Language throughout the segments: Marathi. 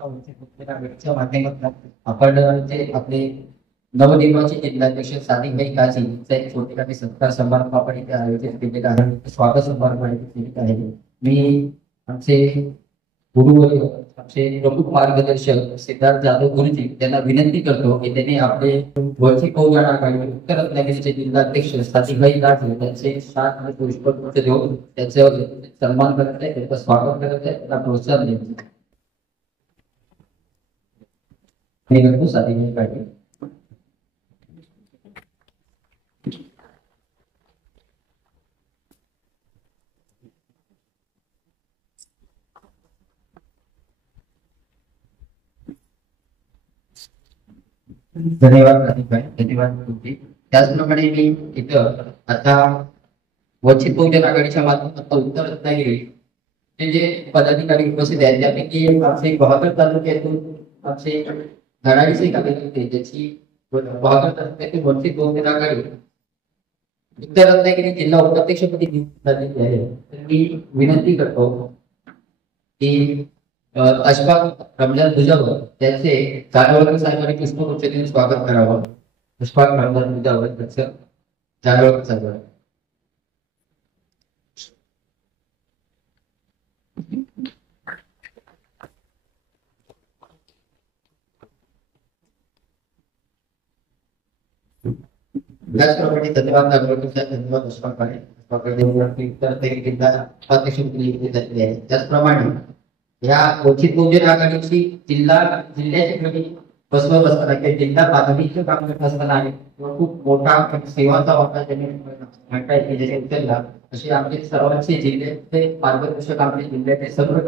आघाडीच्या माध्यमातून आपण जे आपले नवनिर्वाचित जिल्हाध्यक्ष सादिकभाई काझी यांचा एक छोटेखानी सत्कार समारंभ आपण इथे आयोजित केलेला आहे. स्वागत समारंभ आयोजित केलेला आहे. मी आमचे गुरुवर्य आमचे प्रमुख मार्गदर्शक सिद्धार्थ जाधव गुरुजी त्यांना विनंती करतो की त्यांनी आपले वरची बहुजन आघाडी उत्तर रत्नागिरीचे जिल्हाध्यक्ष सादिकभाई काझी यांचे 7 पुष्पगुच्छ देऊन त्यांचं सन्मान करत आहे, त्यांचं स्वागत करत आहे, त्यांना प्रोत्साहन देत सादिकभाई काझी. धन्यवाद सादिकभाई, धन्यवाद गुरुजी. त्याचप्रमाणे मी इथं आता वंचित बहुजन आघाडीच्या माध्यमातून उत्तर रत्नागिरी जे पदाधिकारी उपस्थित आहेत त्यापैकी आमचे बहाकर तालुक्यातून आमचे धडाडीचे कार्यकर्ते ज्याची बहाकर तालुक्यातील वंचित बहुजन आघाडी उत्तर रत्नागिरी जिल्हा उपाध्यक्षपदी नियुक्त झालेली आहे. तर मी विनंती करतो की अशफाक रमजान दुजावर त्यांचे जाधवकर साहेबांनी पुष्पगुच्छ देऊन स्वागत करावं. अशफाक रमजान दुजावर त्यांचं जाधवकर साहेब. त्याचप्रमाणे धन्यवाद जाधवकर साहेब, धन्यवाद अशफाक भाई. त्याचप्रमाणे या वंचित बहुजन आघाडीची जिल्ह्याची बसवत असताना किंवा जिल्हा बांधणीचं काम करत असताना खूप मोठा सेवांचा वाटा त्यांनी म्हणता येईल ज्याने उचलला. असे आमचे सर्वांचे जिल्ह्याचे मार्गदर्शक आमचे जिल्ह्याचे सर्व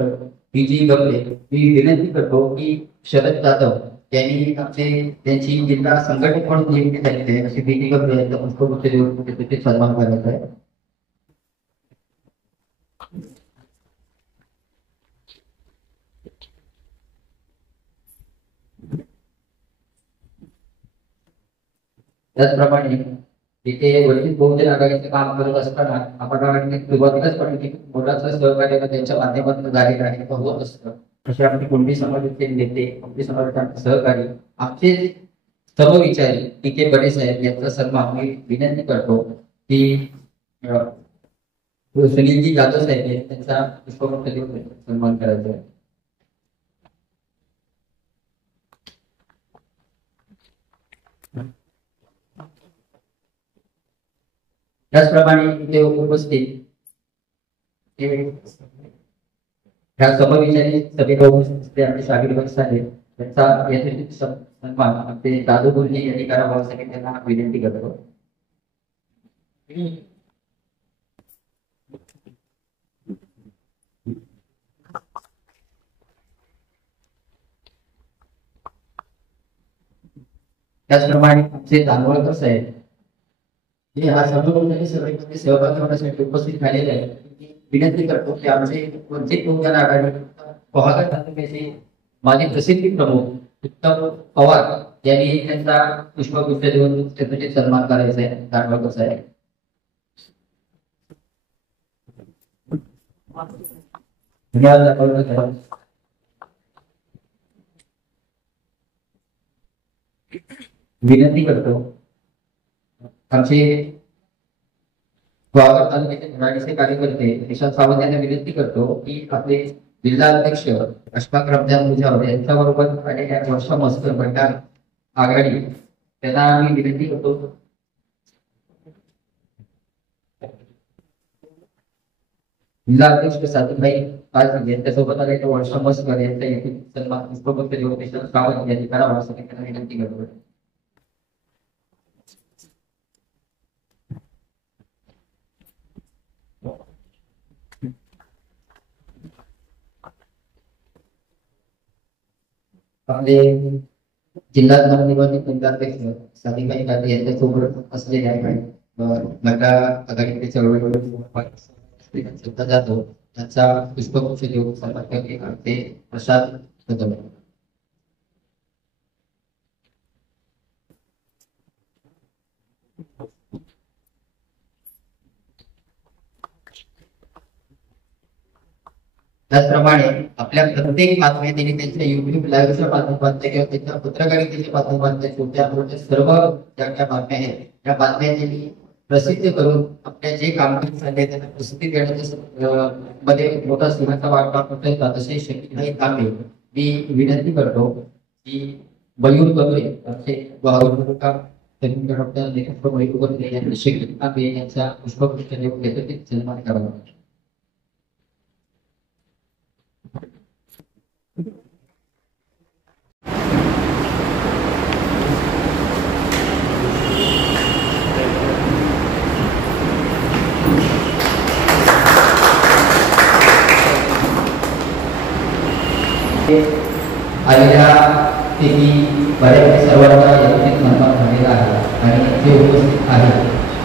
पीजी गवले मी विनंती करतो की शरद जाधव यांनी त्यांची जिल्हा संघटक म्हणून नियुक्ती झालेली आहे. अशी पीजी गवले यांचा पुष्पगुच्छ देऊन सन्मान करायचा आहे. त्याचप्रमाणे तिथे वंचित बहुजन आघाडीचे काम करत असताना आपण सुरुवातीलाच पण मोलाचं सहकार्य त्यांच्या माध्यमातून झालेलं आहे होत असतं. असे आपले कुणबी समाजाचे नेते, कुणबी समाजाचे सहकारी, आमचे सर्व विचारी टी.के. बडे साहेब यांचा सन्मान मी विनंती करतो की सुनीलजी जाधव साहेब त्यांचा पुष्पगुच्छ देऊन सन्मान करायचा आहे. त्याचप्रमाणे इथे उपस्थित ह्या समविचारी सभेला उपस्थित आमचे शाहीर बक्स आहेत त्यांचा यथोचित सन्मान आमचे दादू गुरुजी यांनी करावा असं मी त्यांना विनंती करतो. त्याचप्रमाणे आमचे दानवळकर साहेब हे हा सर्व सहभागी होण्यासाठी उपस्थित झालेले आहे. विनंती करतो की आमचे वंचित बहुजन आघाडी बहाकर तालुक्याचे माजी प्रसिद्धी प्रमुख उत्तम पवार यांनी त्यांचा पुष्पगुच्छ देऊन त्यांचे सन्मान करायचा आहे. दानवळकर साहेब. धन्यवाद. विनंती करतो आमचे बहाकर तालुक्याचे धडाडीचे कार्यकर्ते निशांत सावंत यांना विनंती करतो की आपले जिल्हा अध्यक्ष अशफाक रमजान मुजावर यांच्याबरोबर आलेल्या वर्षा मस्कर भंडार आघाडी त्यांना आम्ही विनंती करतो जिल्हा अध्यक्ष सादिकभाई काझी यांच्यासोबत आलेल्या वर्षा मस्कर यांचा येथील सन्मान पुष्पगुच्छ देऊन निशांत सावंत यांनी करावा असं त्यांना विनंती करतो. आपले जिल्हा नवनिर्वाचित जिल्हाध्यक्ष सादिकभाई काझी यांच्यासोबत असलेले आहे गटा आघाडीचे चळवळीवर जातो त्यांचा पुष्पगुच्छ देऊन सन्मान करते प्रसाद कदम. त्याचप्रमाणे आपल्या प्रत्येक बातम्या त्यांनी त्यांच्या युट्यूब लाईव्हच्या माध्यमातून किंवा त्यांच्या पत्रकारितेच्या माध्यमातून छोट्या मोठ्या सर्व ज्या काही बातम्या आहेत त्या बातम्या त्यांनी प्रसिद्ध करून आपल्या जे कामगिरी चालले त्यांना प्रसिद्धी देण्याच्या मध्ये मोठा सिंहाचा वाटा करता तसे काही कामे मी विनंती करतो की मयूर कदरे यांनी शेखर कामे यांचा पुष्पवृष्ट देऊन घेतो ते सन्मान करावा. आलेल्या पैकी बऱ्यापैकी सर्वांचा यथोचित सन्मान झालेला आहे आणि जे उपस्थित आहेत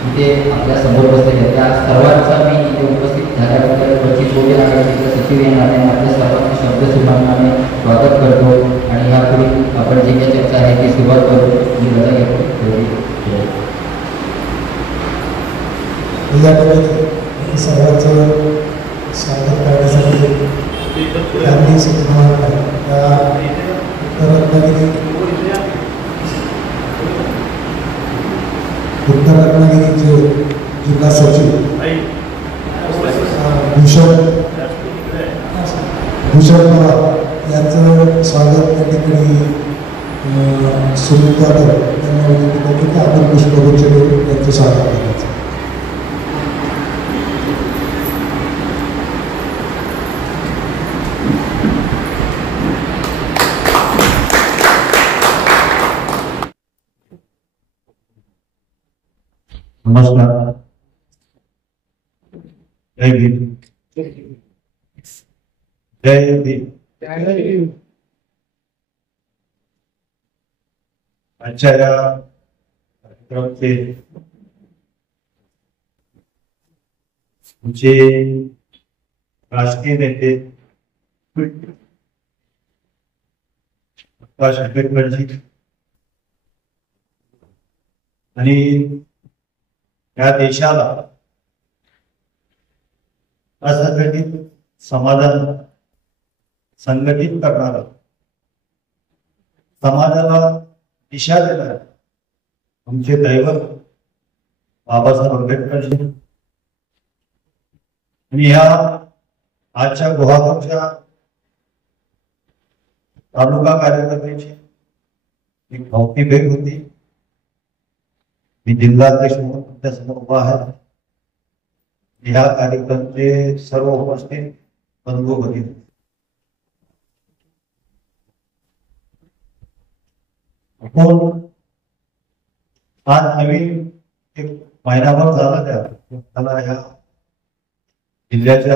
इथे आपल्या समोर बसलेले त्या सर्वांचा मी इथे उपस्थित झाल्याबद्दल वंचित बहुजन आघाडीचे सचिव या नात्याने आपल्या सर्वांचे शब्द सुमानाने स्वागत करतो आणि यापुढे आपण जे काही चर्चा आहे ती सुरुवात करू. मी रजा घेतो. सर्वांचं स्वागत करण्यासाठी उत्तर रत्नागिरीचे जिल्हा सचिव भूषण पवार यांचं स्वागत त्या ठिकाणी सुनील जाधव यांना विनंती करतो की आपण पुष्पगुच्छ देऊन त्यांचं स्वागत करायचं. नमस्कार. जय भीम. जय भीम. आजच्या या कार्यक्रमाचे आमचे राजकीय नेते प्रकाश आंबेडकरजी आणि या देशाला असंघटित समाजाला संघटित करणारा समाजाला दिशा देणारा आमचे दैवत बाबासाहेब आंबेडकरजी आणि ह्या आजच्या गुहागरच्या तालुका कार्यकर्त्याची एक भावकी भेट होती. मी जिल्हाध्यक्ष म्हणून तुमच्यासमोर उभा आहे. या कार्यक्रमाचे सर्व उपस्थित बंधू भगिनी, आपण आज नवीन एक महिनाभर झाला त्याला या जिल्ह्याच्या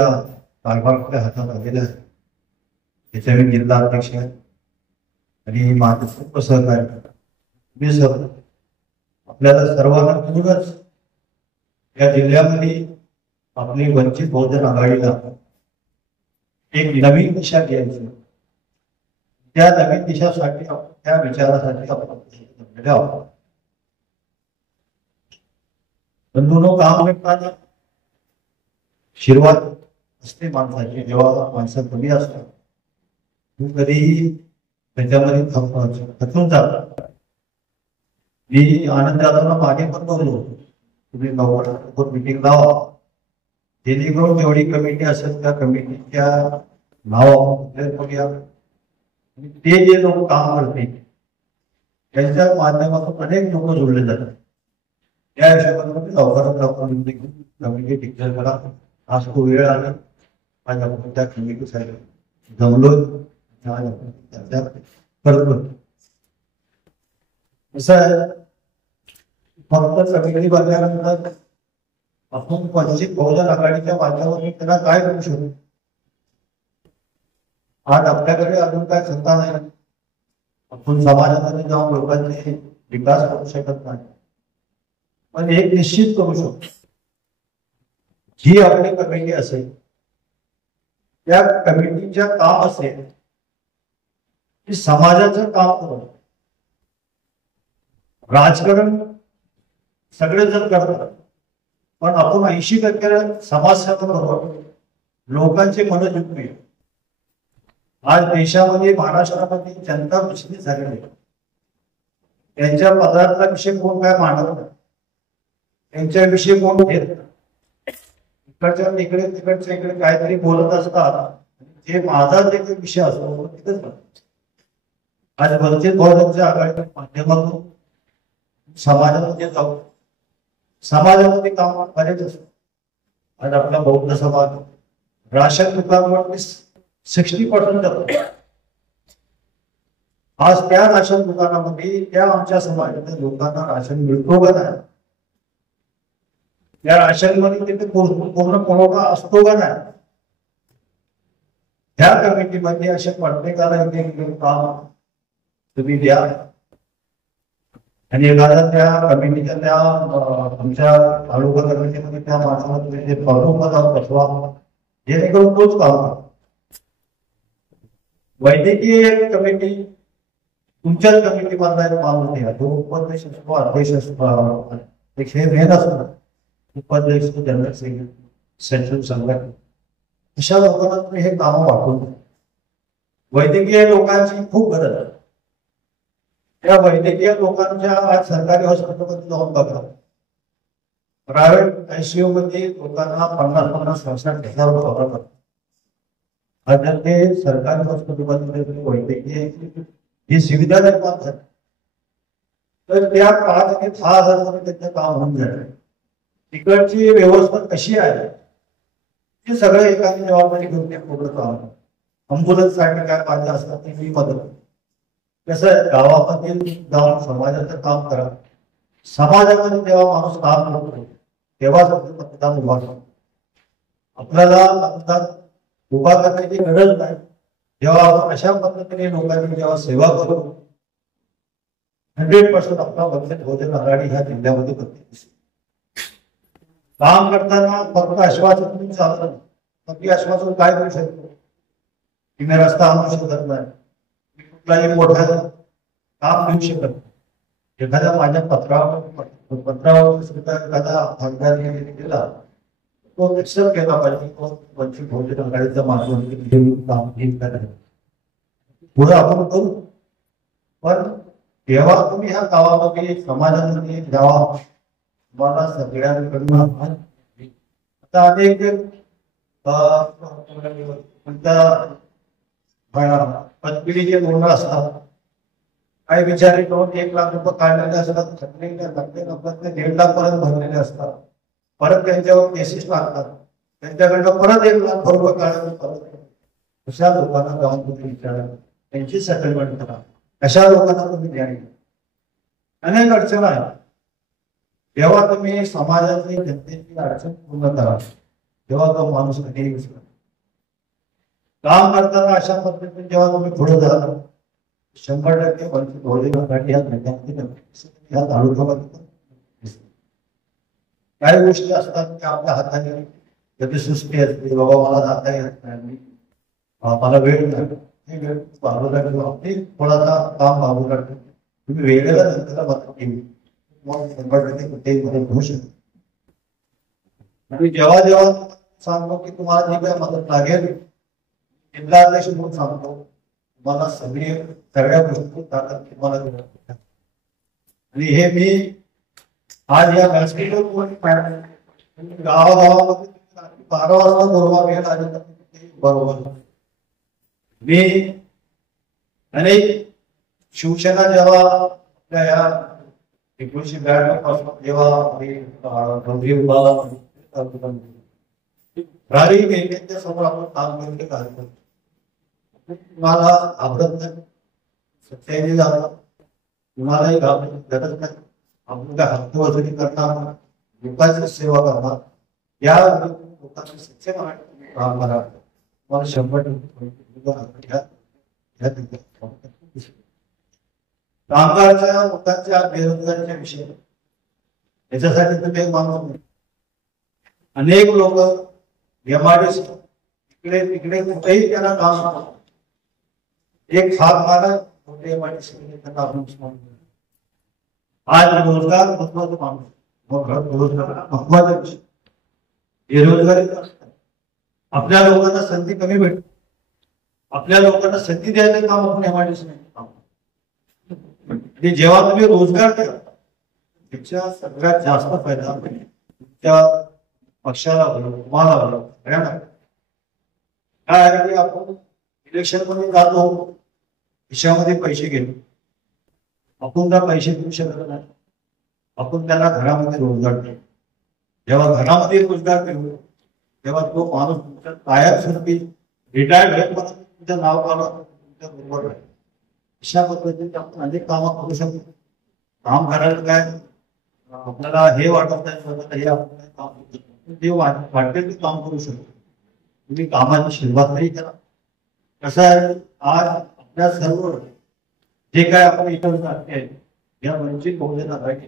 कारभाराच्या हातात आलेल्या आहे. त्याच्या मी जिल्हा अध्यक्ष आहे आणि माझं खूप सहकार्य मी सर्व आपल्याला सर्वांना मिळूनच या जिल्ह्यामध्ये आपली वंचित बहुजन आघाडीला एक नवीन दिशा घ्यायची. त्या नवीन दिशासाठी त्या विचारासाठी आपण आहोत. बंधूंनो, काम करताना शिरवात असते माणसाची. जेव्हा माणसं कमी असतात कधीही त्याच्यामध्ये खचून जातात. मी आनंद जाताना मागे पण बोललो, तुम्ही लवकर मीटिंग लावा जेणेकरून जेवढी कमिटी असेल त्या कमिटीच्या नाव ते जे लोक काम करतील त्यांच्या माध्यमातून अनेक लोक जोडले जातात. त्या हिशोबाने लवकरात लवकर कमिटी डिक्लेअर करा. आज तो वेळ आला माझ्या त्या कमिटीसाठी जमलो चर्चा करतो. असं आहे, फक्त कमिटी बनल्यानंतर आपण वंचित बहुजन आघाडीच्या माध्यमातून त्यांना काय करू शकतो. आज आपल्याकडे अजून काय सत्ता नाही. आपण समाजामध्ये जाऊन लोकांचे विकास करू शकत नाही, पण एक निश्चित करू शकतो. जी आपली कमिटी असेल त्या कमिटीच्या काम असेल की समाजाचं काम करून राजकारण सगळेजण करतात, पण आपण 80% समाजसेवा बरोबर लोकांचे मन जिंकूया. आज देशामध्ये महाराष्ट्रामध्ये जनता विचलित झालेली आहे. त्यांच्या पदार्था विषयी कोण काय मांडत नाही, त्यांच्याविषयी कोण घेत नाही. इकडच्या तिकडच्या इकडे काहीतरी बोलत असतात. जे माझा जे काही विषय असतो तिथेच आज वंचित बहुजनच्या आघाडीच्या माध्यमातून समाजामध्ये जाऊ, समाजामध्ये काम करायचं असतं. आज आपला बौद्ध समाज राशन दुकानावर 60% जातो. आज त्या राशन दुकानामध्ये त्या आमच्या समाजाच्या लोकांना राशन मिळतो का नाही, त्या राशनमध्ये तिथे पूर्ण पुरवठा असतो का नाही, ह्या कमिटीमध्ये अशा प्रत्येकाला एक काम तुम्ही द्या. आणि एखादा त्या कमिटीच्या त्या आमच्या तालुका कमिटीमध्ये त्या माणसाला तुम्ही ते प्रमुख बसवा, जेणेकरून तोच काम. वैद्यकीय कमिटी तुमच्याच कमिटीमधला एक माणूस द्या, तो उपाध्यक्ष असतो, अध्यक्ष असतो, हे मेन असतो, उपाध्यक्ष जनरल सेक्रेटरी संघटना, अशा लोकांना तुम्ही हे काम वाटून द्या. वैद्यकीय लोकांची खूप गरज आहे. त्या वैद्यकीय लोकांच्या आज सरकारी हॉस्पिटलमध्ये जाऊन बघा, प्रायव्हेट आयसीयू मध्ये लोकांना 50-60 रुपये वापरतात. जर ते सरकारी हॉस्पिटलमध्ये वैद्यकीय ही सुविधा निर्माण झाली तर त्या 5 ते 6 हजार रुपये त्यांचं काम होऊन जाईल. तिकडची व्यवस्था कशी आहे ते सगळं एखादी जबाबदारी घेऊन ते पूर्ण काम. अम्ब्युलन्स साठी काय पाहिजे असतात ते मी मदत. कसं आहे, गावामधील जाऊन समाजाचं काम करा. समाजामध्ये जेव्हा माणूस काम करतो तेव्हाच मतदान उभा करतो. आपल्याला मतदान उभा करण्याची गरज नाही. जेव्हा आपण अशा पद्धतीने लोकांची जेव्हा सेवा करू 100% आपला वंचित बहुजन आघाडी ह्या जिल्ह्यामध्ये प्रत्येक काम करताना फक्त आश्वासन चालत नाही. फक्त आश्वासन काय करू शकतो की मी रस्ता आणू शकत नाही, कुठलाही मोठं काम घेऊ शकत नाही. एखाद्या माझ्या पत्रावर सुद्धा एखादा खासदार केला तो एक्सेप्ट केला पाहिजे. तो वंचित बहुजन आघाडीचा माध्यम काम करायचं पुढे आपण करू. पण तेव्हा तुम्ही ह्या गावामध्ये समाजामध्ये जावा, तुम्हाला सगळ्यांकडून आता अनेक पदपिढीचे मुलं असतात, काही विचारे करून 1 लाख रुपये काढलेले असतात, 1.5 लाख परत भरलेले असतात. परत त्यांच्यावर केसेस लागतात, त्यांच्याकडनं परत 1 लाख रुपये काढायला परत. अशा लोकांना जाऊन तुम्ही विचारा, त्यांची सेटलमेंट करा. अशा लोकांना तुम्ही द्या. अनेक अडचण आहे. जेव्हा तुम्ही समाजातली जनतेची अडचण पूर्ण करा तेव्हा तो माणूस कधीही विसरत. काम करताना अशा पद्धतीने जेव्हा तुम्ही पुढे जाल 100% वंचित बहुजन आघाडी ह्या तालुक्यामध्ये काही गोष्टी असतात की आपल्या हाताने कधी सुस्ती असते, बाबा मला जाता येत नाही, मला वेळ नाही, वेळ बाजूला आपली थोडासा काम बाजूला तुम्ही वेगळ्या जनतेला मदत केली मग 100% कुठेही मदत होऊ शकते. आणि जेव्हा जेव्हा सांगतो की तुम्हाला जी काही मदत लागेल जिल्हा अध्यक्ष म्हणून सांगतो, तुम्हाला सगळ्या गोष्टी ताकद तुम्हाला देणार. आणि हे मी आज या व्यासपीठावर गावागावामध्ये 12 वाजता बोलवा वेळ बरोबर. मी अनेक शिवसेना जेव्हा आपल्या या 1992 पासून जेव्हा समोर आपण काम केले कार्यक्रम तुम्हाला आवडत नाही, सत्याने झाला तुम्हालाही गरज नाही. आपण काय हक्क वसुली करणार, लोकांची सेवा करणार, या लोकांची सक्षम काम करा. मला 100% कामगारच्या लोकांच्या बेरोजगारीच्या विषय याच्यासाठी तर काही मानव नाही. अनेक लोक एमआयडीसी इकडे तिकडे कुठेही त्यांना काम एक हात मारा कुठे एमआयडीसी त्यांना आपण आज रोजगार महत्वाचा माणूस महत्वाचा विषय. बेरोजगारी आपल्या लोकांना संधी कमी भेटते. आपल्या लोकांना संधी द्यायचं काम आपण एमआयडीसी ते जेव्हा तुम्ही रोजगार द्या त्याच्या सगळ्यात जास्त फायदा त्या पक्षाला हवं तुम्हाला हवं सगळ्यांना काय आहे की आपण इलेक्शन मध्ये जातो खिशामध्ये पैसे घेतो आपण त्या पैसे देऊ शकत नाही आपण त्यांना घरामध्ये रोजगार देऊ जेव्हा घरामध्ये रोजगार देऊ तेव्हा तो माणूस तुमच्या कायमस्वरूपी रिटायर्ड होईल तुमचं नाव काढा तुमच्या बरोबर राहील अशा पद्धतीने आपण अनेक कामं करू शकतो काम करायला काय आपल्याला हे वाटत नाही हे आपण काम करू शकतो जे वाटेल ते काम करू शकतो तुम्ही कामाची सुरुवात नाही करा कसं आहे आज आपल्या सर्व जे काय आपण इतर आहे या वंचित बहुजन आघाडी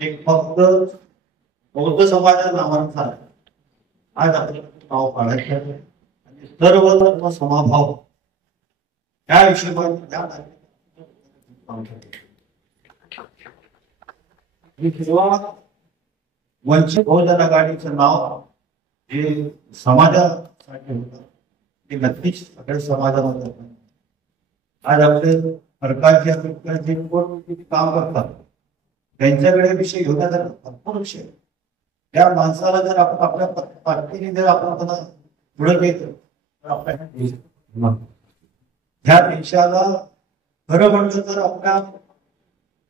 एक फक्त बौद्ध समाजाच्या नावानं चालत आज आपल्याला नाव काढायचं आहे आणि सर्व समाभाव या हिशोबाने वंचित बहुजन आघाडीचं नाव हे समाजासाठी होतं ते नक्कीच सगळ्या समाजामध्ये आज आपले सरकारचे जे काम करतात त्यांच्याकडे विषय घेऊन भरपूर विषय त्या माणसाला जर आपण आपल्या पार्टीने जर आपण त्यांना पुढे घेतलं तर आपल्या ह्या देशाला खरं म्हणलं तर आपल्या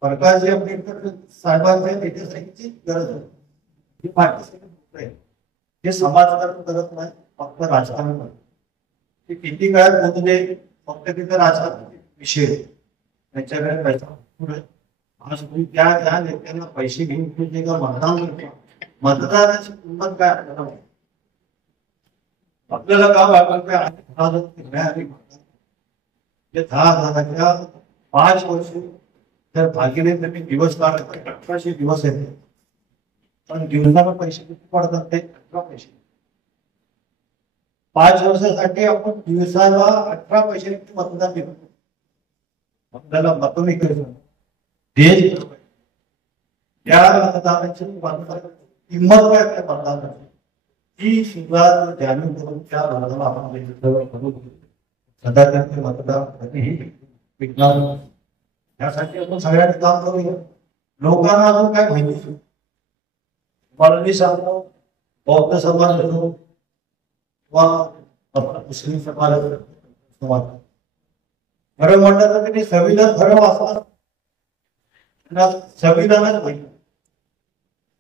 प्रकाश आंबेडकर साहेबांच्या त्याच्यासाठीची गरज आहे ही पार्टी हे समाजकारण करत नाही फक्त राजकारण करत ते किती काळात बोलले फक्त तिथं राजकारण विषय त्यांच्याकडे पैसा पुढे आज तुम्ही त्या नेत्यांना पैसे घेऊन तुम्ही जे मतदान करतो मतदानाची किंमत काय आपल्याला का वाटत ते 10,000च्या 5 वर्ष तर भागीने त्यांनी दिवस काढले 1800 दिवस आहेत पण दिवसाला पैसे किती पडतात ते 18 पैसे 5 वर्षासाठी आपण दिवसाला 18 पैसे मतदान देतो आपल्याला मतं विकायचं देश त्या मतदानाची किंमत काय त्या मतदानाची ती सुद्धा जाणून करून त्या भागाला आपण सदाचारचे मतदान कधीही विकणार यासाठी आपण सगळ्यांनी काम करूया लोकांना अजून काय माहिती मला मी सांगतो बौद्ध समाज असो किंवा मुस्लिम समाज समाज खरं म्हणलं तर त्यांनी संविधान खरं वाचलं संविधानच माहिती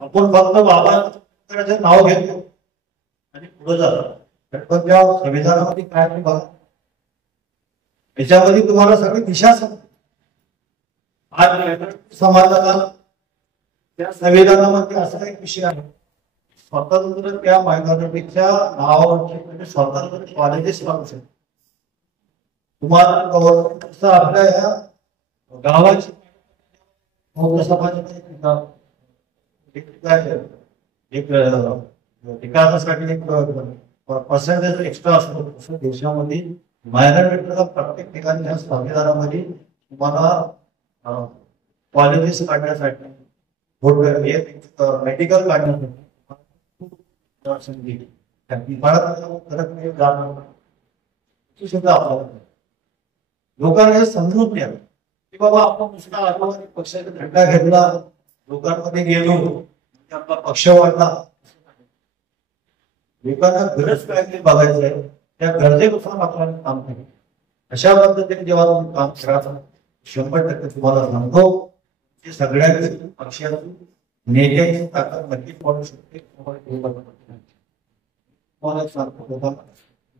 आपण फक्त बाबांचं नाव घेतो आणि पुढे जातो पण त्या संविधानामध्ये काय नाही बघा याच्यामध्ये तुम्हाला सगळी दिशा सांगते आज समाजाला त्या संविधानामध्ये असा एक विषय आहे स्वतंत्र त्या मैदानापेक्षा नावावरचे म्हणजे स्वतंत्र कॉलेजेस लागू शकतात तुम्हाला गव्हर्नमेंट कसं आपल्या ह्या गावाची एक विकासासाठी एक पर्सेंटेज एक्स्ट्रा असतो तसं देशामध्ये मायनॉरिटीला प्रत्येक ठिकाणी ह्या संविधानामध्ये तुम्हाला कॉलेजेस काढण्यासाठी मेडिकल काढण्यासाठी लोकांना हे समजून घ्या की बाबा आपण नुसता आठवणी पक्षाचा झेंडा घेतला लोकांमध्ये गेलो आपला पक्ष वाढला लोकांना गरज काय ते बघायचं आहे त्या गरजेनुसार आपल्याला काम करायचं अशा पद्धतीने जेव्हा तुम्ही काम करायचं 100% तुम्हाला सांगतो की सगळ्या पक्षातून नेत्याची ताकद नक्की पडू शकते तुम्हाला सांगतो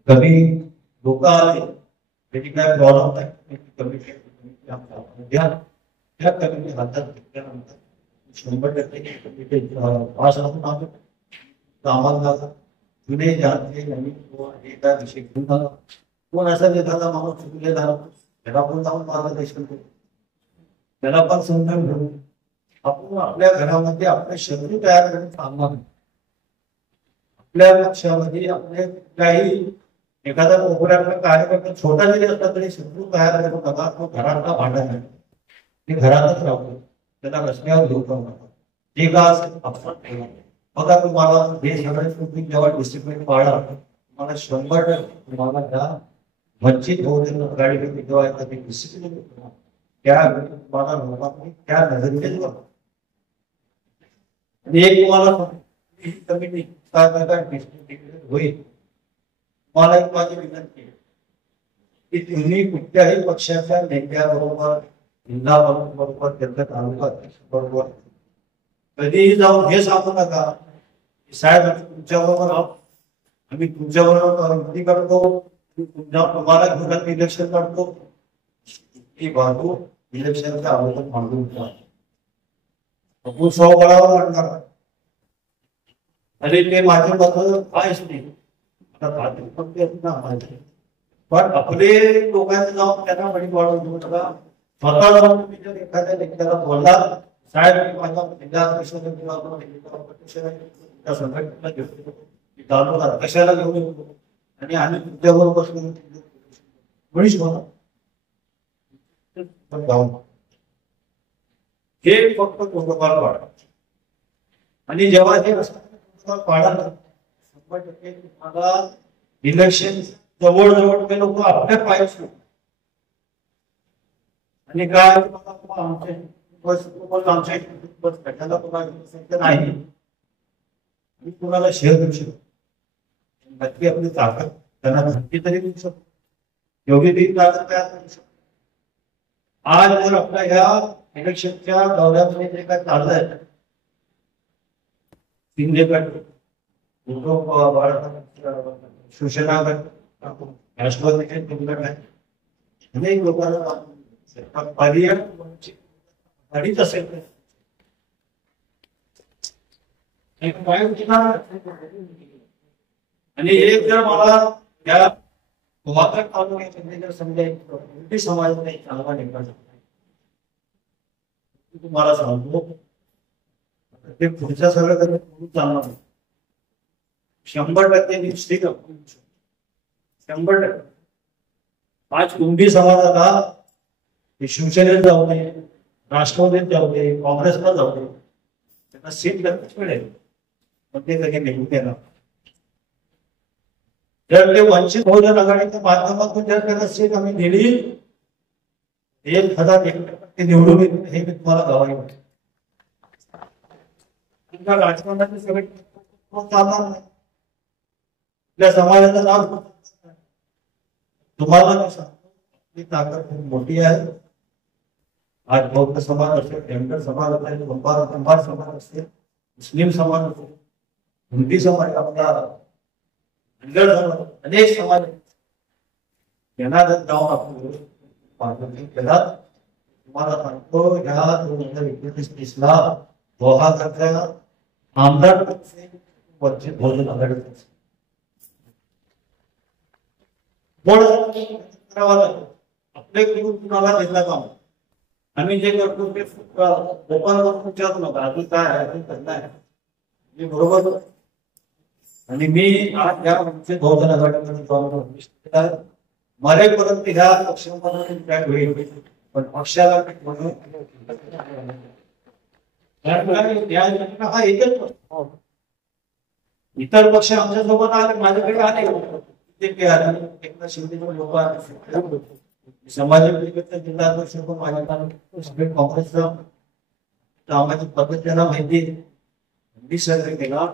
कमी लोक आले त्याची काय प्रॉब्लेम नाही कमी त्या कमिटी हातात घेतल्यानंतर 100% पास होऊन आलो कामाला जुने जाणते नवीन एका विषय घेऊन आला कोण असा एखादा माणूस चुकलेला त्याला पण जाऊन मार्गदर्शन करू त्याला पण समजून घेऊ आपण आपल्या घरामध्ये आपले शत्रू तयार करून थांबणार आपल्या पक्षामध्ये आपले काही एखादा कोपऱ्यातला कार्यकर्ता छोटा जरी असला तरी शत्रू तयार करू नका तो घरातला भांडण नाही ते घरातच राहतो त्याला रस्त्यावर घेऊ नका ते का आपण ठेवा बघा तुम्हाला हे सगळे तुम्ही जेव्हा डिसिप्लिन पाळा तुम्हाला 100% तुम्हाला त्या वंचित बहुजन आघाडी जेव्हा एखादी डिसिप्लिन त्या तुम्हाला लोकांनी त्या नजरेने बघा. आणि एक तुम्हाला कमिटी होईल. मला एक माझी विनंती आहे की तुम्ही कुठल्याही पक्षाच्या नेत्याबरोबर बरोबर त्यांच्या तालुक्यात बरोबर कधीही जाऊन हे सांगू नका की साहेब आम्ही तुमच्याबरोबर आहोत, आम्ही तुमच्याबरोबर विनंती करतो, तुम्हाला घेऊन इलेक्शन काढतो. ही बाजू इलेक्शनच्या अगोदर मांडून आपण स्वबळावर मांडणार. आणि ते माझे मत काहीच नाही. पण आपले लोकांचं जाऊन त्यांना वडील वाढवून देऊ नका. स्वतः जाऊन तुम्ही जर एखाद्या नेत्याला बोलला साहेब माझ्या जिल्हा संघटनेला घेऊन कशाला घेऊन येतो आणि आम्ही तुमच्याबरोबर गणेश बोला हे फक्त प्रोटोकॉल वाढा. आणि जेव्हा हे पाडा 100% तुम्हाला इलेक्शन जवळ ते लोक आपल्या पाहिजे. आणि काय नाही मी कुणाला शेअर करू शकतो. नक्की आपली ताकद त्यांना नक्की तरी देऊ शकतो. योग्य ती ताकद तयार करू शकतो. आज जर आपल्या ह्या इलेक्शनच्या दौऱ्यामध्ये जे काय चाललंय शिंदे गट, शिवसेना गट, राष्ट्रवादीचे तीन गट आहेत. अनेक लोकांना पर्यायच असेल आणि एक जर मला या तालुक्यात समाज नाही चांगला नेमका तुम्हाला सांगतो ते पुढच्या सगळं चालणार 100% निश्चित 100%. आज कुंभी समाजाला शिवसेनेत जाऊ नये, राष्ट्रवादीत जाऊ नये, काँग्रेसला जाऊ नये, त्यांना सीट नक्कीच मिळेल पण ते कधी निघून देणार. जर ते वंचित बहुजन आघाडीच्या माध्यमातून जर त्यांना सीट आम्ही दिली 1000% निवडून येईल हे मी तुम्हाला गवाही म्हणतो. राजकारणाचे सगळे चालणार नाही. आपल्या समाजाचं नाव तुम्हाला ताकद खूप मोठी आहे. आज बौद्ध समाज असेल, धनगर समाज असेल, कुंभार समाज असेल, मुस्लिम समाज असेल, हिंदी समाज, आपला अनेक समाज यांना जर जाऊन आपण केला तुम्हाला सांगतो ह्या 2021-2030ला दोहाकडच्या आमदार वंचित बहुजन आघाडी आपले कुणाला देता काम आम्ही जे करतो ते लोकांना विचारत नका अजून काय आहे अजून करणार आहे बरोबर. आणि मी आज या बहुजन आघाडीमध्ये मरेपर्यंत ह्या पक्षामध्ये काय होईल पण पक्षाला हा एकच इतर पक्ष आमच्या सोबत आले माझ्याकडे आले एकनाथ शिंदे लोक समाजवादी जिल्हा परिषद माझ्या काँग्रेसचा सामाजिक पद्धत त्यांना माहिती मी सर्वे केला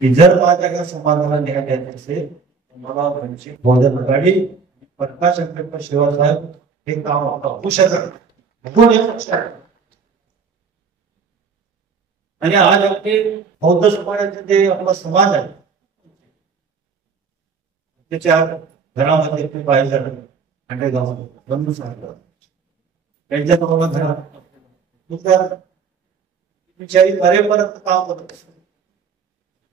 की जर माझ्या समाजाला न्याय द्यायचा असेल तर मला वंचित बहुजन आघाडी प्रकाश आंबेडकर शिवसाहेब हे काम होऊ शकत. आणि आज आपले बौद्ध समाजाचे जे आपला समाज आहे त्याच्या घरामध्ये ते पाहिलं अंडेगाव बंधू सांगतात त्यांच्या घरात बिचारी बरेपर्यंत काम करत असत.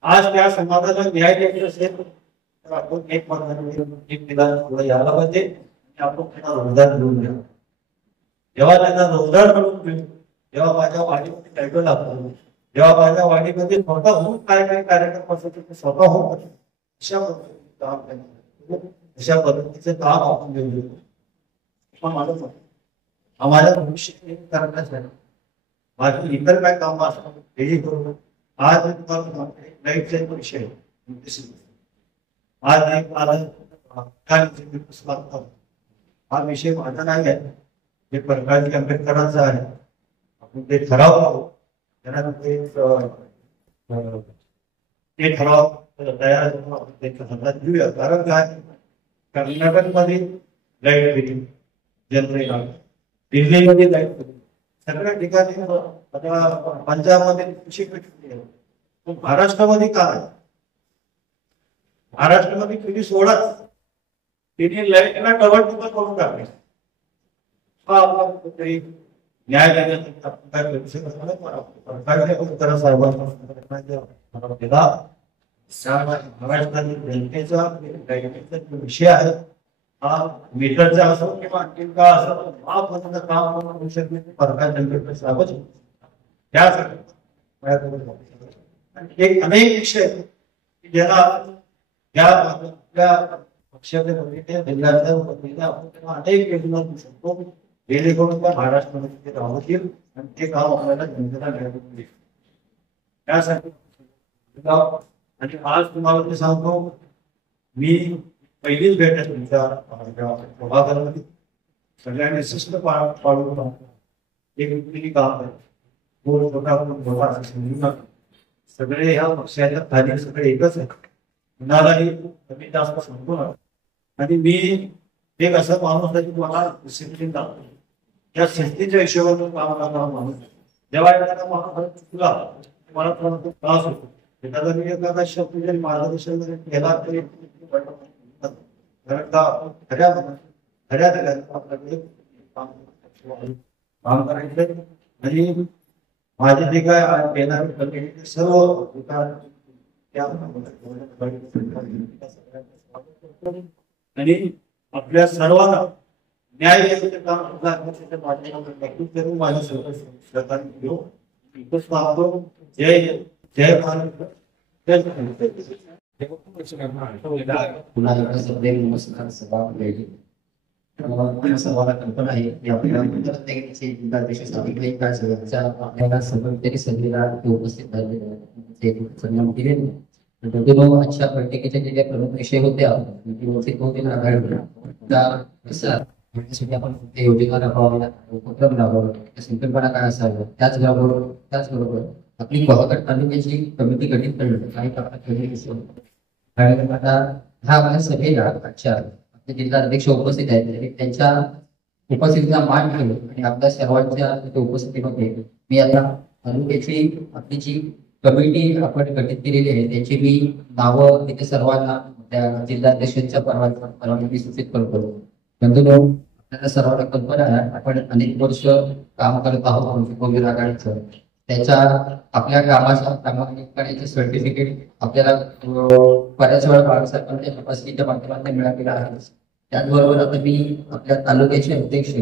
आज त्या समाजाला न्याय द्यायचा असेल तर आपण एक मार्गाने एक निदान यायला पाहिजे आणि आपण त्यांना रोजगार मिळवून घ्या. जेव्हा त्यांना रोजगार मिळवून घेऊ तेव्हा माझ्या वाडीमध्ये टायटल लागतो. जेव्हा माझ्या वाडीमध्ये स्वतःहून काय काय कार्यक्रम असतो ते स्वतःहून अशा पद्धतीचे काम अशा पद्धतीचे काम आपण घेऊन घेतो. माझ्या भविष्य करण्यासाठी माझी इतर काय काम असतात हेही करू. आज तुम्हाला लाईफचा विषय आज एक हा विषय माझा नाही आहे, हे प्रकाश आंबेडकरांचा आहे. आपण ते ठराव पाहू, त्यांना ते ठराव तयार हातात घेऊया. कारण काय, कर्नाटकमध्ये लाईट फिटिंग जनरेटर, दिल्लीमध्ये लाईट फिटिंग, सगळ्या ठिकाणी आता पंजाबमध्ये कृषी फिटिंग, महाराष्ट्रामध्ये काय, महाराष्ट्रामध्ये तुम्ही सोडाच, तिने लाईटला डबल टिबल करून टाकले. हा आपला कुठेतरी न्याय देण्यासाठी आपण काय करू शकत नाही. साहेबांना महाराष्ट्रातील जनतेचा विषय आहे हा, मीटरचा असो किंवा आणखी का असो, महामंत्र काम करू शकते सरकार जनतेचं स्वागत. त्यासाठी एक अनेक विषय आहेत ज्याला त्या पक्षाचे अनेक योजना देऊ शकतो, जेणेकरून त्या महाराष्ट्रामध्ये ते राहतील आणि ते काम आपल्याला जनतेला मिळवून देईल. त्यासाठी आणि आज तुम्हाला ते सांगतो, मी पहिलीच भेट आहे तुमच्या प्रभागामध्ये, सगळ्यांनी शिस्त पाळून एक काम आहे. सगळे ह्या पक्षाच्या खाली सगळे एकच आहे, कुणालाही कमी जास्त सांगतो ना. आणि मी एक असं माणूस आहे की मला डिसिप्लिन दाखवतो, त्या शिस्तीच्या हिशोबातून काम करणारा माणूस. जेव्हा एखादा माणूस चुकला मला थोडा त्रास होतो, एखादा मी एखादा शब्द जरी मार्गदर्शन जरी केला तरी खऱ्या आपल्याकडे काम करायचं. आणि माझे जे काय येणारे सर्व आणि आपल्या सर्वांना न्याय देण्याचे काम करून माझ्या सरकारने घेऊ. इथंच पाहतो. जय जय महाराष्ट्र. पुन्हा एकदा सगळे नमस्कार. सर्वांना कल्पना आहे की आपल्या रत्नागिरीचे जिल्हाध्यक्ष सावित्रीबाई काळसेच्या आपल्याला सगळ्यांतरी संधीला उपस्थित झाले सन्मान दिले. आजच्या बैठकीचे जे काही प्रमुख विषय होते आपण योजना राबवाव्या, उपक्रम राबवावे, संकल्पना काय असाव्या, त्याचबरोबर आपली गोहागड तालुक्याची कमिटी गठीत करणं काही आता ह्या आपल्या सभेला आजच्या आपले जिल्हाध्यक्ष उपस्थित आहेत, त्यांच्या उपस्थितीचा मान ठेवून आणि आपल्या सर्वांच्या उपस्थितीमध्ये मी आता तालुक्याची आपली जी कमिटी आपण गठीत केलेली आहे त्याची मी नावं तिथे सर्वांना त्या जिल्हाध्यक्षांच्या परवानगी सूचित करतो. बंधूंनो, आपल्याला सर्वांना कल्पना आहे आपण अनेक वर्ष काम करत आहोत आघाडीचं. त्याच्या आपल्या कामाच्या प्रामाणिकपणाचे सर्टिफिकेट आपल्याला बऱ्याच वेळा बाळासाहेबांच्या तपासणीच्या माध्यमातून मिळालेलं आहे. त्याचबरोबर आता मी आपल्या तालुक्याचे अध्यक्ष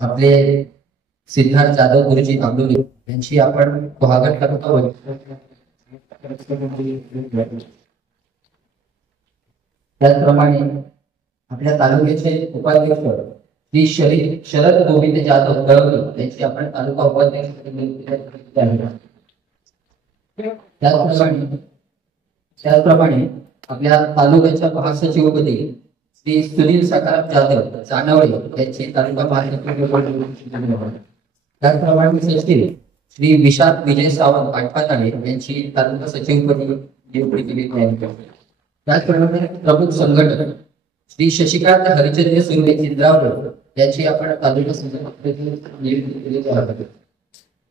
आपले सिद्धार्थ जाधव गुरुजी आंबोली यांची आपण गुहागर करतो. त्याचप्रमाणे आपल्या तालुक्याचे उपाध्यक्ष श्री शरद गोविंद जाधव गळवली यांची आपण तालुका उपाध्यक्ष. त्याचप्रमाणे आपल्या तालुक्याच्या महासचिवपदी श्री सुनील सकाराम जाधव जानवळे यांची तालुका महासचिव. त्याचप्रमाणे सचिव श्री विशाल विजय सावंत पाटपाताळे यांची तालुका सचिवपदी नियुक्ती केली आहे. त्याचप्रमाणे प्रमुख संघटक श्री शशिकांत हरिचंद्र सुर्वे चिंद्रावळ याची आपण तालुका नियुक्ती केली आहे.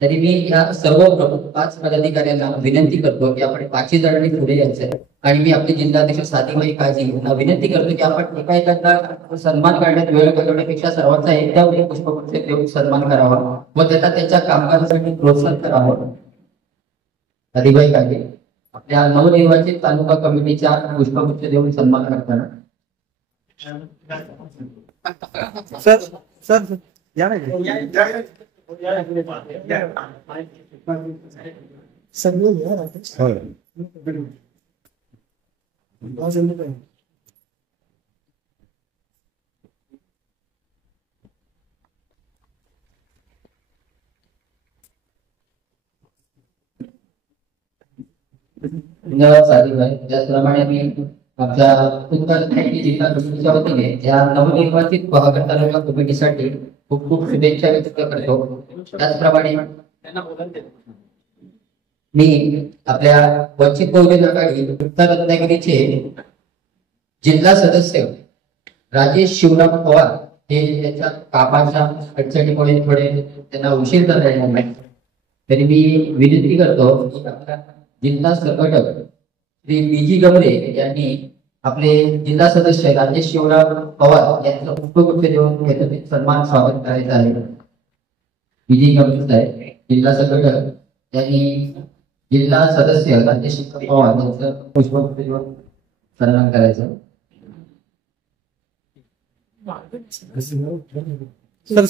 तरी मी या सर्व प्रमुख 5 पदाधिकाऱ्यांना विनंती करतो की आपण 5 जणांनी पुढे यायचं आणि मी आपले जिल्हाध्यक्ष साधीबाई काळजी यांना विनंती करतो की आपण एका सन्मान करण्यात वेळ घालवण्यापेक्षा सर्वांचा एकदा पुष्पगुच्छ देऊन सन्मान करावा व त्याला त्यांच्या कामकाजासाठी प्रोत्साहन करावं. साधीबाई काळजी आपल्या नवनिर्वाचित तालुका कमिटीच्या पुष्पगुच्छ देऊन सन्मान करताना सर या धन्यवाद साधीबाई. त्याचप्रमाणे मी आमच्या उत्तर जिल्हा कमिटीच्या वतीने या नवनिर्वाचित पहागड तालुका कमिटीसाठी खूप खूप शुभेच्छा व्यक्त करतो. त्याचप्रमाणे मी आपल्या वंचित बहुजन आघाडी उत्तर रत्नागिरीचे जिल्हा सदस्य राजेश शिवराम पवार हे त्यांच्या कामाच्या अडचणीमुळे थोडे त्यांना उशीर झालेला आहे. तरी मी विनंती करतो की आपला जिल्हा संघटक श्री बीजी गमरे यांनी आपले जिल्हा सदस्य राजेश शिवराम पवार यांचा पुष्पगुच्छ देऊन याचं सन्मान स्वागत करायचं आहे. बीजी गमरे साहेब जिल्हा संघटक यांनी जिल्हा सदस्य राजेश शिवराम पवार यांचं पुष्पगुच्छ देऊन सन्मान करायचं. सर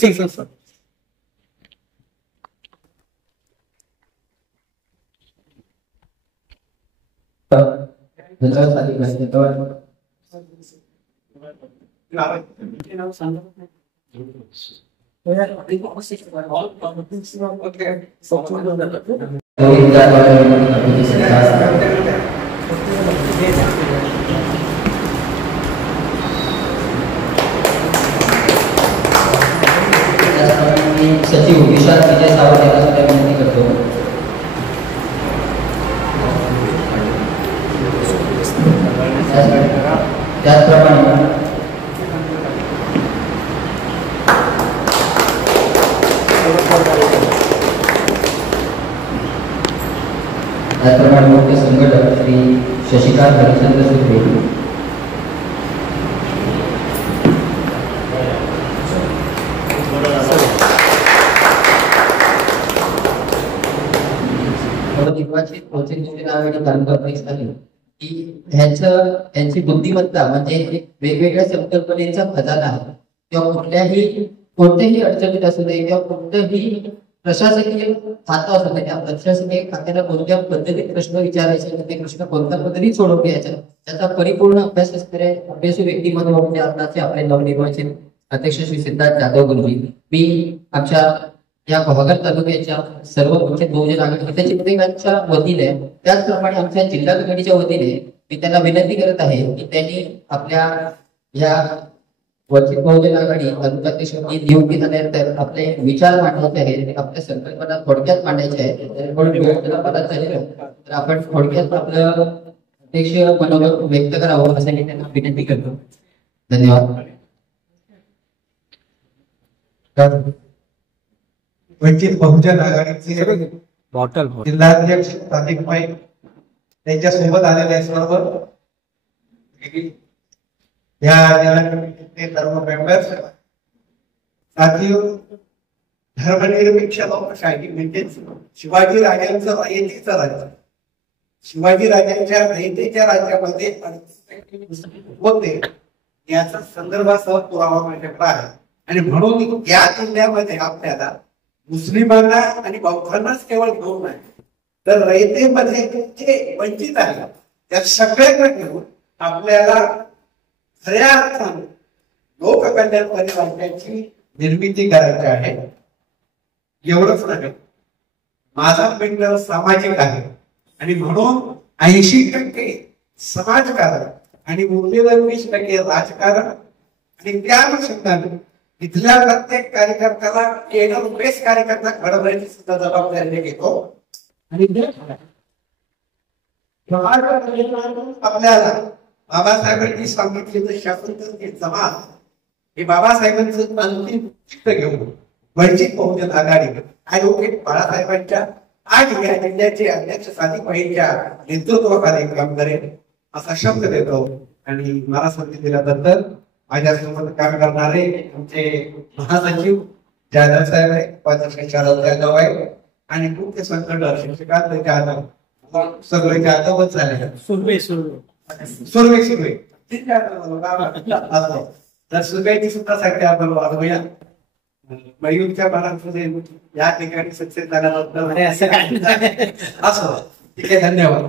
सचिव विशाल विजय सावंत यांना सुद्धा विनंती करतो. त्याचप्रमाणे मुख्य संघटक श्री शशिकांत हरिचंद्र सुर्वे नवनिर्वाचित वंचित बहुजन आघाडी तालुका परिषदेने की यांची बुद्धिमत्ता म्हणजे एक वेगवेगळ्या संकल्पनेचा खजाना आहे. किंवा कोणत्याही अडचणीत असू दे किंवा कोणत्याही प्रशासकीय खातं असू दे त्या प्रशासकीय खात्याला कोणत्या पद्धतीत प्रश्न विचारायचे ते प्रश्न कोणत्या पद्धतीत सोडवून घ्यायचा त्याचा परिपूर्ण अभ्यास असणारे अभ्यासू व्यक्तिमत्व म्हणजे आताचे आपले नवनिर्वाचित अध्यक्ष श्री सिद्धार्थ जाधव गुरुजी. मी आमच्या या पहागड तालुक्याच्या सर्व वंचित बहुजन आघाडी त्याच्या वतीने त्याचप्रमाणे आमच्या जिल्हा कमिटीच्या वतीने मी त्यांना विनंती करत आहे की त्यांनी आपल्या या वंचित बहुजन आघाडी तालुक्याध्यक्ष नियुक्ती झाल्यानंतर आपले विचार मांडायचे आहेत, आपल्या संकल्पना थोडक्यात मांडायचे आहेत. तर आपण थोडक्यात आपलं अध्यक्ष मनोगत व्यक्त करावं असं मी त्यांना विनंती करतो. धन्यवाद. वंचित बहुजन आघाडीचे जिल्हाध्यक्ष प्रतीक भाई त्यांच्या सोबत आलेले सर्व या जिल्हा कमिटीचे सर्व मेंबर्स साथीव धर्मनिरपेक्ष लोकशाही म्हणजे शिवाजी राजांचं रयतेचं राज्य शिवाजी राजांच्या रयतेच्या राज्यामध्ये होते याचा संदर्भासह पुरावा माझ्याकडे आहे. आणि म्हणून या जिल्ह्यामध्ये आपल्याला मुस्लिमांना आणि बौद्धांनाच केवळ घेऊन नाही तर रयतेमध्ये जे वंचित आहे त्या सगळ्यांना घेऊन आपल्याला खऱ्या अर्थाने लोककल्याणकारी राज्याची निर्मिती करायची आहे. एवढंच नाही माझा पिंड सामाजिक आहे आणि म्हणून 80% समाजकारण आणि उरलेलं 20% राजकारण आणि त्या अनुषंगाने इथल्या प्रत्येक कार्यकर्त्याला केवळ बेस कार्यकर्ता घडवण्याची सुद्धा जबाबदारी घेतो. आणि आपल्याला बाबासाहेबांनी सांगितलेलं शासन जमात हे बाबासाहेबांचं अंतिम चित्त घेऊन वंचित बहुजन आघाडी ऍडव्होकेट बाळासाहेबांच्या आणि या जिल्ह्याचे अध्यक्ष साधी पाहिजेच्या नेतृत्वाखाली काम करेल असा शब्द देतो. आणि मला संधी दिल्याबद्दल माझ्यासोबत काम करणारे आमचे महासचिव जाधव साहेब आहे, उपाध्यक्ष शरद जाधव आहे आणि मुख्य संघटक शिक्षकांत जाधव सगळे जाधवच झाले. सुर्वे तर सुर्वेची सुद्धा संख्या आपण वाढवूया. मयूरच्या बाळांमध्ये या ठिकाणी सक्सेस झाल्याबद्दल असं ठीक आहे. धन्यवाद.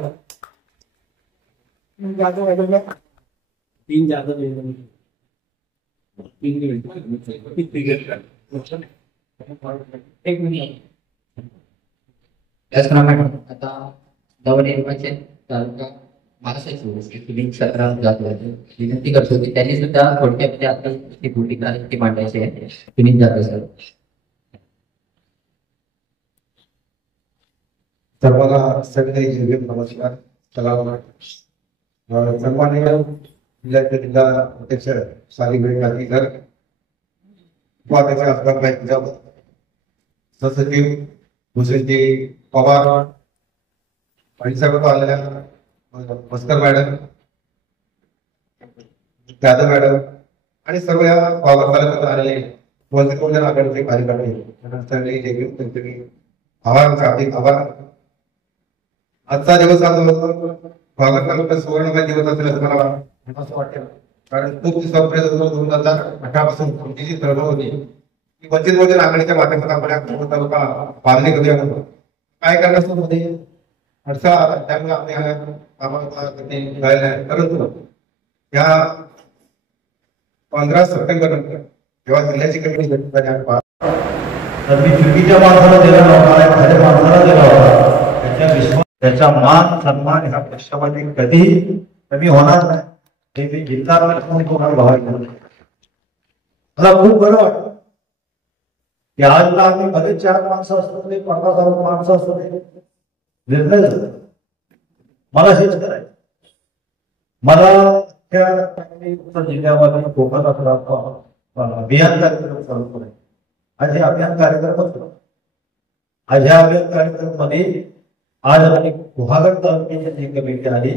त्याचप्रमाणे आता नवनिर्वाचित तालुका महाराष्ट्राची सुनील संग्राम जाधव विनंती करतो की त्यांनी सुद्धा थोडक्यामध्ये आपली भूमिका ती मांडायची आहे. सुनील जाधव सर. सर्वांना सगळे नमस्कार. सन्माननीय जिल्हा अध्यक्ष सालिग्राम गांधीकर, उपाध्यक्ष असणार सचिव भूषणजी पवार आणि सर्व आलेल्या मस्कर मॅडम, जाधव मॅडम आणि सर्व या तालुक्यात आलेले वंचित आघाडीचे कार्यकर्ते आभार, हार्दिक आभार. आजचा दिवस बागल तालुक्यात सुवर्णमय दिवस असेल असं मला असं वाटतं. कारण खूप दिवसापर्यंत 2018 पासून कोणतीही चळवळ होती की वंचित बहुजन आघाडीच्या माध्यमातून आपण तालुका बांधणी करूया म्हणून काय करण्यामध्ये अडथळा त्यामुळे परंतु या 15 सप्टेंबर नंतर जेव्हा जिल्ह्याची कमिटी गठीत झाली तर मी चुकीच्या माणसाला दिला नव्हता, खऱ्या माणसाला दिला होता. त्याच्या विश्वास, त्याचा मान सन्मान ह्या पक्षामध्ये कधी कमी होणार नाही हे मी जिल्हा कोणाला भाव घेऊन मला खूप बरं वाटतं की आजला आम्ही भले 4 माणसं असतो ते 50,000 माणसं असतो ते निर्णय झाला. मला हेच करायचं. मला त्या उत्तर जिल्ह्यामध्ये कोकणात अभियान कार्यक्रम चालू करायचे. आज हे अभियान कार्यक्रम होतो. आज ह्या अभियान कार्यक्रम मध्ये आज आणि गुहागर तालुक्याची जी कमिटी आली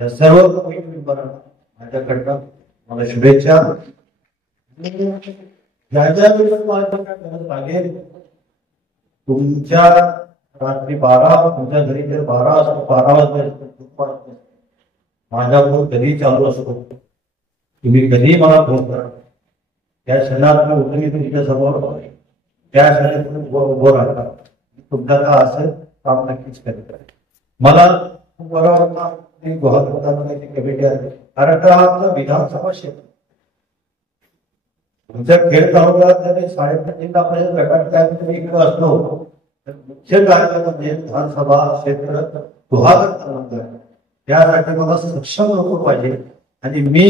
त्या सर्व कमिटी मेंबरांना माझ्याकडनं मला शुभेच्छा. तुमच्या रात्री 12 तुमच्या घरी जर 12 असतो 12 वाजता माझा फोन कधी चालू असतो. तुम्ही कधी मला फोन करा. त्या क्षणात मी उठली तुमच्या समोर त्या क्षणात तुम्ही उभं राहता. तुमचा का असेल काम नक्कीच करेल. मला खूप बरं वाटतं गुहागर कमिटी आहे कारण का आमचा विधानसभा क्षेत्र तुमच्या खेड तालुक्यात 5.5 जिल्हा परिषद गटात तुम्ही इकडे असलो तर मुख्य कार्य म्हणजे विधानसभा क्षेत्र गुहागर तालुका आहे. त्यासाठी मला सक्षम लोक पाहिजे. आणि मी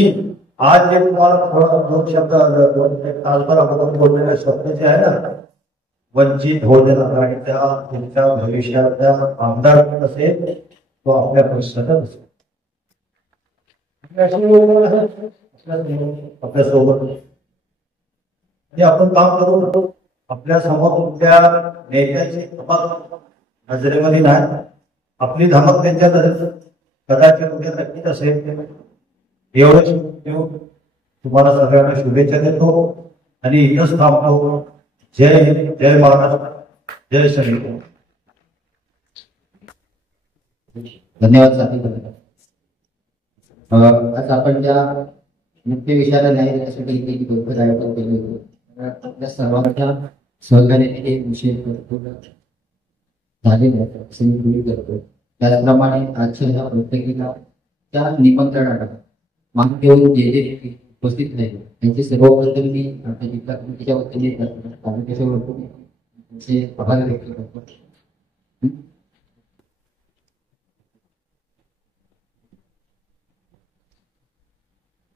आज जे तुम्हाला थोडा 2 शब्द तासभर अगोदर बोललेले शब्द जे आहे ना वंचित बहुजन आघाडीच्या तुमच्या भविष्याच्या आमदार असेल तो आपल्या पक्षाचा असेल आपल्यासोबत आपण काम करू. आपल्या समोर तुमच्या नेत्याची धमक नजरेमध्ये नाही. आपली धमक त्यांच्या नजरेत कदाचित उद्या नक्कीच असेल. एवढंच देऊन तुम्हाला सगळ्यांना शुभेच्छा देतो आणि इथंच थांबतो. जय हिंद, जय महाराष्ट्र, जय श्री. धन्यवाद साथी. आज आपण ज्या मुख्य विषयाला न्याय देण्यासाठी एक बैठक आयोजन केली होती. आपल्या सर्वांच्या सहकार्याने हे विषय झालेले आहेत असे मी गृहीत करतो. त्याचप्रमाणे आजच्या ह्या बैठकीला त्या निमंत्रणाला मान देऊन जे जे उपस्थित नाही त्यांचे सर्वप्रथम मी आमच्या जिल्हा कमिटीच्या वतीने तालुक्याच्या वतीने आभार व्यक्त करतो.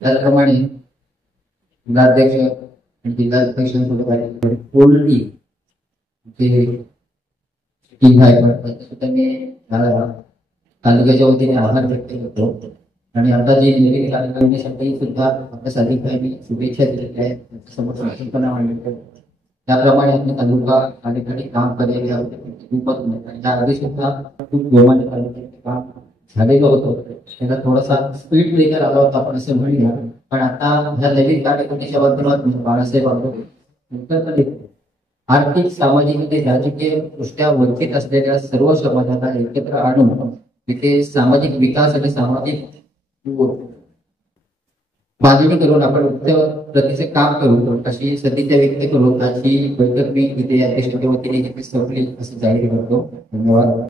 त्याचप्रमाणे जिल्हाध्यक्ष आणि जिल्हाध्यक्षांसोबत पूर्ण टीम आहे त्यांचा सुद्धा मी तालुक्याच्या वतीने आभार व्यक्त करतो. आणि आता जे नवीन कार्यकारिणीसाठी सुद्धा आपल्या साधिकांनी शुभेच्छा दिलेल्या आहेत त्यांच्यासमोर संकल्पना मांडली. त्याप्रमाणे आपण तालुका ठिकाणी काम केलेले आणि त्याआधी सुद्धा खूप जोमाने काम झालेलं होतं. त्याचा थोडासा स्पीड ब्रेकर आला होता आपण असं म्हणूया. पण आता ह्या नवीन कार्यकारिणीच्या माध्यमातून बाळासाहेब आंबेडकर आर्थिक सामाजिक राजकीय दृष्ट्या वंचित असलेल्या सर्व समाजाला एकत्र आणून तिथे सामाजिक विकास आणि सामाजिक बांधणी करून आपण उच्च प्रतीचे काम करू अशी सदिच्छा व्यक्त करून आजची बैठक मी इथे अध्यक्षांच्या वतीने संपली असं जाहीर करतो. धन्यवाद.